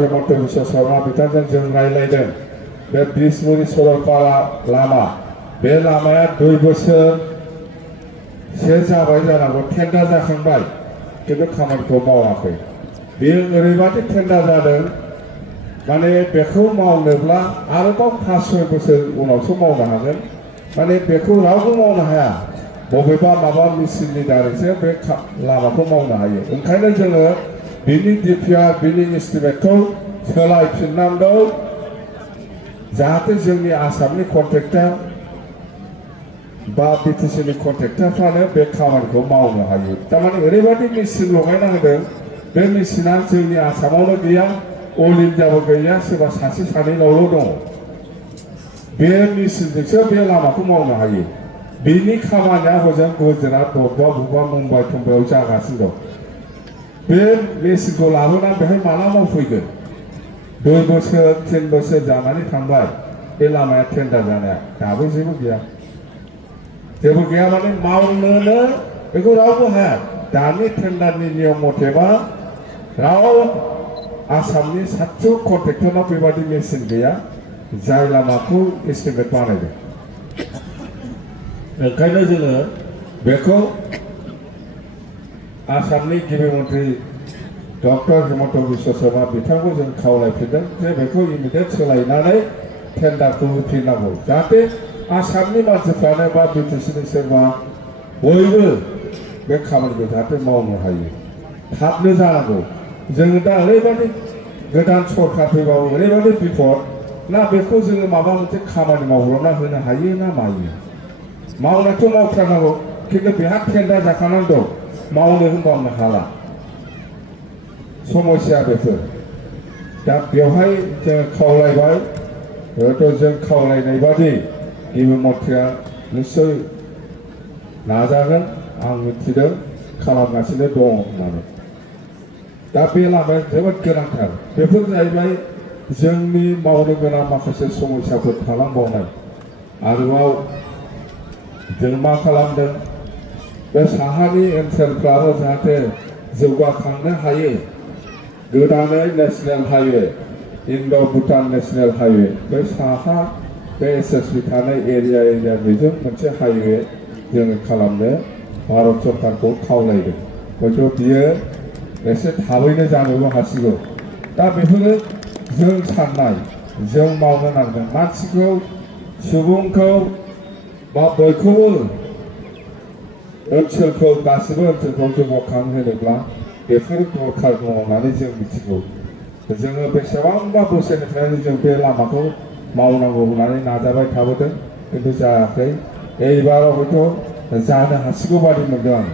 हेमन्त बिश्व शर्मा बिथांजों जों रायलायदों बे बिसमुरि सरलपारा लामा बे लामाया 2 बोसोरसो जाबाय जानांगौ टेन्डार जाखांबाय किन्तु खामानिखौ मावाखै। बेयो ओरैबादि टेन्डार जादों माने बेखौ मावनोब्ला आरोबाव 5-6 बोसोर उनावसो मावनो हागोन। माने बेखौ रावबो मावनो हाया, बबेबा माबा मेसिननि दारैसो बे लामाखौ मावनो हायो। ओंखायनो जोङो बिनि डिपिआर बिनि एस्टिमेटखौ सोलायफिननांगौ, जाहाथे जोंनि आसामनि कन्ट्रेक्टर बा बिटिसिनि कन्ट्रेक्टरफ्रानो बे खामानिखौ मावनो हायो। थारमाने ओरैबादि मेसिन लगायना होदों, बे मेसिना जोंनि आसामावनो गैया, अल इन्डियाबो गैया, सोरबा सासे सानैनावल' दङ। बे मेसिनजोंसो बे लामाखौ मावनो हायो। बिनि खामानिया हजों गुजरात बबेबा मुम्बाइ थुम्बाइआव जागासिनो दं। बे मेसिनखौ लाबोनानै बेहाय माला मावफैगोन? 2 बोसोर 3 बोसोर जानानै थांबाय बे लामाया टेन्डार जानाया, दाबो जेबो गैया। जेबो गैया माने मावनोनो बेखौ रावबो हाया। दानि टेन्डारनि नियम मथेबा राव आसामनि साफ्रोम कन्ट्रेक्टरनाव बेबादि मेसिन गैया जाय लामाखौ एस्टिमेट बानायदों। ओंखायनो जोङो बेखौ आसामनि गिबि मन्थ्रि डक्टर हेमन्त बिश्व शर्मा बिथांखौ जों खावलायफिनदों जे बेखौ इमिडियेट सोलायनानै टेन्डारखौ होफिननांगौ, जाहाथे आसामनि मानसिफ्रानो बा बिटिसिनि सोरबा बयबो बे खामानिखौ जाहाथे मावनो हायो। थाबनो जानांगौ। जोङो दा ओरैबादि गोदान सरकार फैबाबो ओरैबादि बिपद ना बेखौ जोङो माबा मोनसे खामानि मावब्रबना होनो हायो ना मायो? मावनायथ' मावथारनांगौ, किन्तु बेहा टेन्डार जाखानानै दं, मावनो होनबानो हाला। समस्या बेफोर। दा बेवहाय जों खावलायबाय, हयथ' जों खावलायनाय बादि गिबि मन्थ्रिया निश्चय नाजागोन, आं मिथिदों खालामगासिनो दं होननानै। दा बे लामाया जोबोद गोनांथार। बेफोर जाहैबाय जोंनि मावनो गोनां माखासे समस्याफोर थालांबावनाय। आरोबाव जों मा खालामदों, बे साहानि ओनसोलफ्राबो जाहाथे जौगाखांनो हायो। गोदानै नेशनेल हाइवे, इन्ड' भुटान नेशनेल हाइवे, बे साहा बे एसएसबि थानाय एरिया बेजों मोनसे हाइवे जोङो खालामनो भारत सरकारखौ खावलायदों। हयथ' बियो एसे थाबैनो जानोबो हासिगौ। दा बेफोरो जों साननाय, जों मावनो नांगोन। मानसिखौ, सुबुंखौ बा बयखौबो ओनसोलखौ गासिबो ओनसोलखौ जौगाखांहोनोब्ला बेफोर दरकार दङ होननानै जों मिथिगौ। जोङो बेसेबांबा बोसोरनिफ्रायनो जों बे लामाखौ मावनांगौ होननानै नाजाबाय थाबोदों, किन्तु जायाखै। एबाराव हयथ' जानो हासिगौ बादि मोनदों आं।